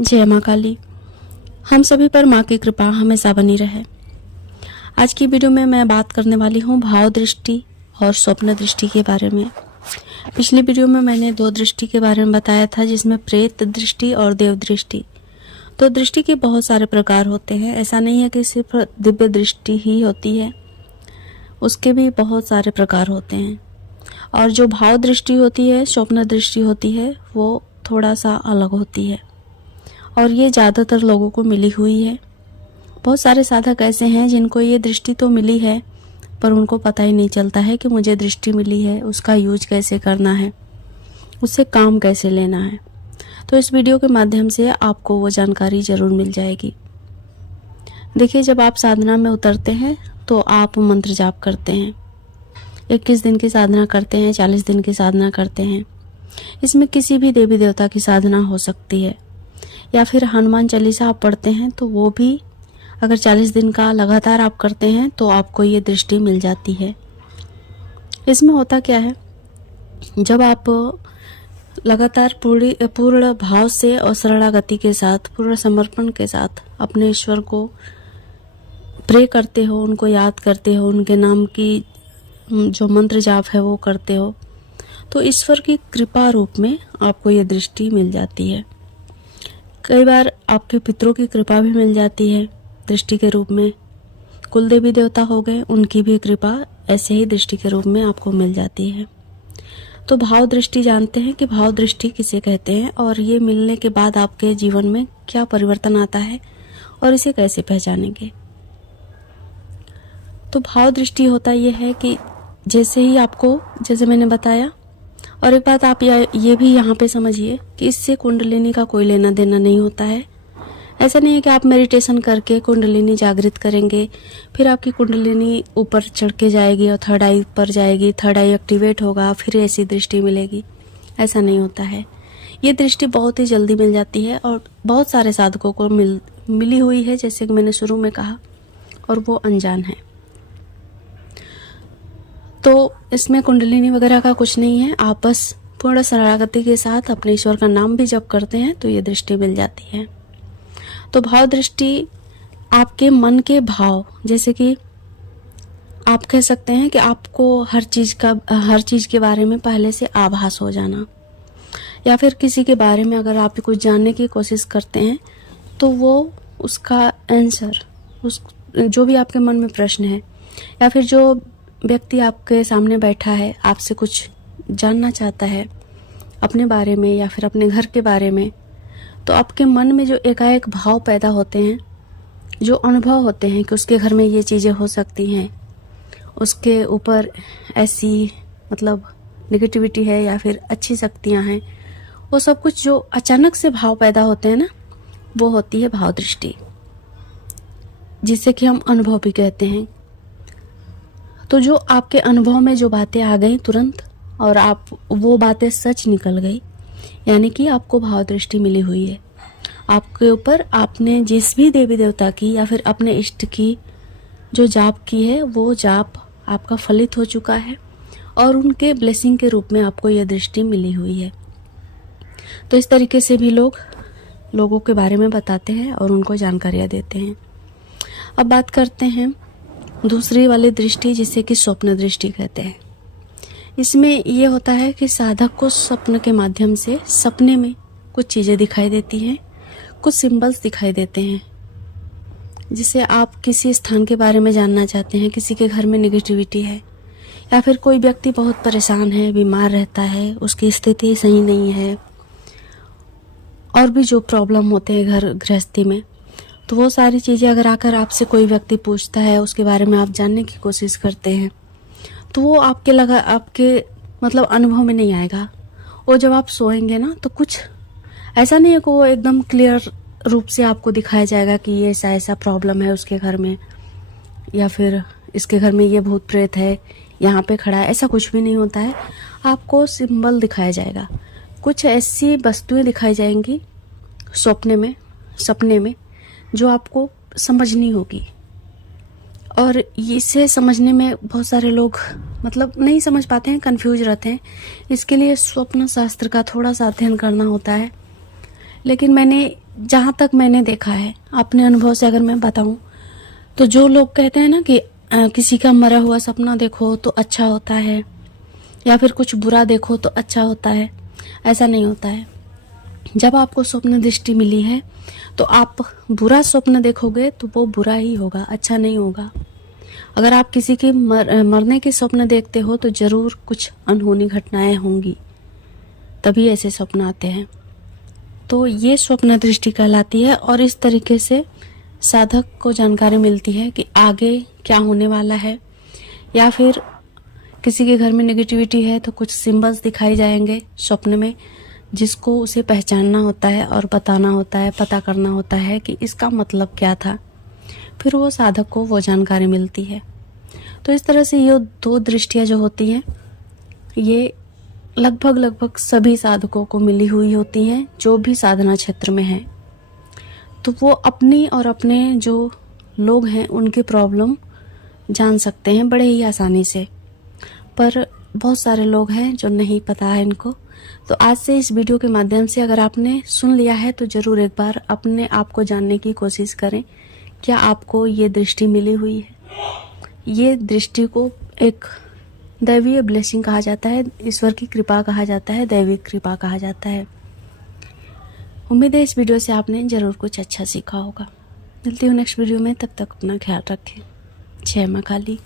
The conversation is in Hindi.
जय माँ काली। हम सभी पर माँ की कृपा हमेशा बनी रहे। आज की वीडियो में मैं बात करने वाली हूँ भाव दृष्टि और स्वप्न दृष्टि के बारे में। पिछली वीडियो में मैंने दो दृष्टि के बारे में बताया था, जिसमें प्रेत दृष्टि और देव दृष्टि। तो दृष्टि के बहुत सारे प्रकार होते हैं। ऐसा नहीं है कि सिर्फ दिव्य दृष्टि ही होती है, उसके भी बहुत सारे प्रकार होते हैं। और जो भाव दृष्टि होती है, स्वप्न दृष्टि होती है, वो थोड़ा सा अलग होती है और ये ज़्यादातर लोगों को मिली हुई है। बहुत सारे साधक ऐसे हैं जिनको ये दृष्टि तो मिली है, पर उनको पता ही नहीं चलता है कि मुझे दृष्टि मिली है, उसका यूज कैसे करना है, उससे काम कैसे लेना है। तो इस वीडियो के माध्यम से आपको वो जानकारी ज़रूर मिल जाएगी। देखिए, जब आप साधना में उतरते हैं तो आप मंत्र जाप करते हैं। 21 दिन की साधना करते हैं, 40 दिन की साधना करते हैं। इसमें किसी भी देवी देवता की साधना हो सकती है, या फिर हनुमान चालीसा आप पढ़ते हैं तो वो भी अगर 40 दिन का लगातार आप करते हैं तो आपको ये दृष्टि मिल जाती है। इसमें होता क्या है, जब आप लगातार पूर्ण भाव से और शरणागति के साथ, पूर्ण समर्पण के साथ अपने ईश्वर को प्रे करते हो, उनको याद करते हो, उनके नाम की जो मंत्र जाप है वो करते हो, तो ईश्वर की कृपा रूप में आपको ये दृष्टि मिल जाती है। कई बार आपके पितरों की कृपा भी मिल जाती है दृष्टि के रूप में। कुल देवी देवता हो गए, उनकी भी कृपा ऐसे ही दृष्टि के रूप में आपको मिल जाती है। तो भाव दृष्टि जानते हैं कि भाव दृष्टि किसे कहते हैं और ये मिलने के बाद आपके जीवन में क्या परिवर्तन आता है और इसे कैसे पहचानेंगे। तो भाव दृष्टि होता ये है कि जैसे ही आपको, जैसे मैंने बताया, और एक बात आप ये भी यहाँ पे समझिए कि इससे कुंडलिनी का कोई लेना देना नहीं होता है। ऐसा नहीं है कि आप मेडिटेशन करके कुंडलिनी जागृत करेंगे, फिर आपकी कुंडलिनी ऊपर चढ़ के जाएगी और थर्ड आई पर जाएगी, थर्ड आई एक्टिवेट होगा, फिर ऐसी दृष्टि मिलेगी। ऐसा नहीं होता है। ये दृष्टि बहुत ही जल्दी मिल जाती है और बहुत सारे साधकों को मिली हुई है, जैसे कि मैंने शुरू में कहा, और वो अनजान है। तो इसमें कुंडलिनी वगैरह का कुछ नहीं है। आप बस पूर्ण शरणागति के साथ अपने ईश्वर का नाम भी जप करते हैं तो ये दृष्टि मिल जाती है। तो भाव दृष्टि आपके मन के भाव, जैसे कि आप कह सकते हैं कि आपको हर चीज के बारे में पहले से आभास हो जाना, या फिर किसी के बारे में अगर आप कुछ जानने की कोशिश करते हैं तो वो उसका आंसर, उस जो भी आपके मन में प्रश्न है, या फिर जो व्यक्ति आपके सामने बैठा है आपसे कुछ जानना चाहता है अपने बारे में या फिर अपने घर के बारे में, तो आपके मन में जो एकाएक भाव पैदा होते हैं, जो अनुभव होते हैं कि उसके घर में ये चीज़ें हो सकती हैं, उसके ऊपर ऐसी मतलब नेगेटिविटी है या फिर अच्छी शक्तियां हैं, वो सब कुछ जो अचानक से भाव पैदा होते हैं ना, वो होती है भाव दृष्टि, जिसे कि हम अनुभव भी कहते हैं। तो जो आपके अनुभव में जो बातें आ गई तुरंत और आप वो बातें सच निकल गई, यानी कि आपको भाव दृष्टि मिली हुई है। आपके ऊपर आपने जिस भी देवी देवता की या फिर अपने इष्ट की जो जाप की है, वो जाप आपका फलित हो चुका है और उनके ब्लेसिंग के रूप में आपको यह दृष्टि मिली हुई है। तो इस तरीके से भी लोगों के बारे में बताते हैं और उनको जानकारियाँ देते हैं। अब बात करते हैं दूसरी वाली दृष्टि, जिसे कि स्वप्न दृष्टि कहते हैं। इसमें ये होता है कि साधक को स्वप्न के माध्यम से सपने में कुछ चीज़ें दिखाई देती हैं, कुछ सिंबल्स दिखाई देते हैं, जिसे आप किसी स्थान के बारे में जानना चाहते हैं, किसी के घर में नेगेटिविटी है, या फिर कोई व्यक्ति बहुत परेशान है, बीमार रहता है, उसकी स्थिति सही नहीं है, और भी जो प्रॉब्लम होते हैं घर गृहस्थी में, तो वो सारी चीज़ें अगर आकर आपसे कोई व्यक्ति पूछता है, उसके बारे में आप जानने की कोशिश करते हैं, तो वो आपके मतलब अनुभव में नहीं आएगा। वो जब आप सोएंगे ना, तो कुछ ऐसा नहीं है कि वो एकदम क्लियर रूप से आपको दिखाया जाएगा कि ये ऐसा प्रॉब्लम है उसके घर में, या फिर इसके घर में ये भूत प्रेत है, यहाँ पे खड़ा है। ऐसा कुछ भी नहीं होता है। आपको सिंबल दिखाया जाएगा, कुछ ऐसी वस्तुएं दिखाई जाएंगी सपने में जो आपको समझनी होगी। और इसे समझने में बहुत सारे लोग मतलब नहीं समझ पाते हैं, कंफ्यूज रहते हैं। इसके लिए स्वप्न शास्त्र का थोड़ा सा अध्ययन करना होता है। लेकिन मैंने जहाँ तक मैंने देखा है, अपने अनुभव से अगर मैं बताऊँ, तो जो लोग कहते हैं ना कि किसी का मरा हुआ सपना देखो तो अच्छा होता है, या फिर कुछ बुरा देखो तो अच्छा होता है, ऐसा नहीं होता है। जब आपको स्वप्न दृष्टि मिली है तो आप बुरा स्वप्न देखोगे तो वो बुरा ही होगा, अच्छा नहीं होगा। अगर आप किसी के मरने के स्वप्न देखते हो तो जरूर कुछ अनहोनी घटनाएं होंगी, तभी ऐसे स्वप्न आते हैं। तो ये स्वप्न दृष्टि कहलाती है, और इस तरीके से साधक को जानकारी मिलती है कि आगे क्या होने वाला है, या फिर किसी के घर में नेगेटिविटी है तो कुछ सिंबल्स दिखाई जाएंगे स्वप्न में, जिसको उसे पहचानना होता है और बताना होता है, पता करना होता है कि इसका मतलब क्या था। फिर वो साधक को वो जानकारी मिलती है। तो इस तरह से ये दो दृष्टियां जो होती हैं, ये लगभग सभी साधकों को मिली हुई होती हैं, जो भी साधना क्षेत्र में हैं। तो वो अपनी और अपने जो लोग हैं उनकी प्रॉब्लम जान सकते हैं बड़े ही आसानी से, पर बहुत सारे लोग हैं जो नहीं पता है इनको। तो आज से इस वीडियो के माध्यम से अगर आपने सुन लिया है तो ज़रूर एक बार अपने आप को जानने की कोशिश करें, क्या आपको ये दृष्टि मिली हुई है। ये दृष्टि को एक दैवीय ब्लेसिंग कहा जाता है, ईश्वर की कृपा कहा जाता है, दैवीय कृपा कहा जाता है। उम्मीद है इस वीडियो से आपने ज़रूर कुछ अच्छा सीखा होगा। मिलती हूँ नेक्स्ट वीडियो में, तब तक अपना ख्याल रखें। जय मां काली।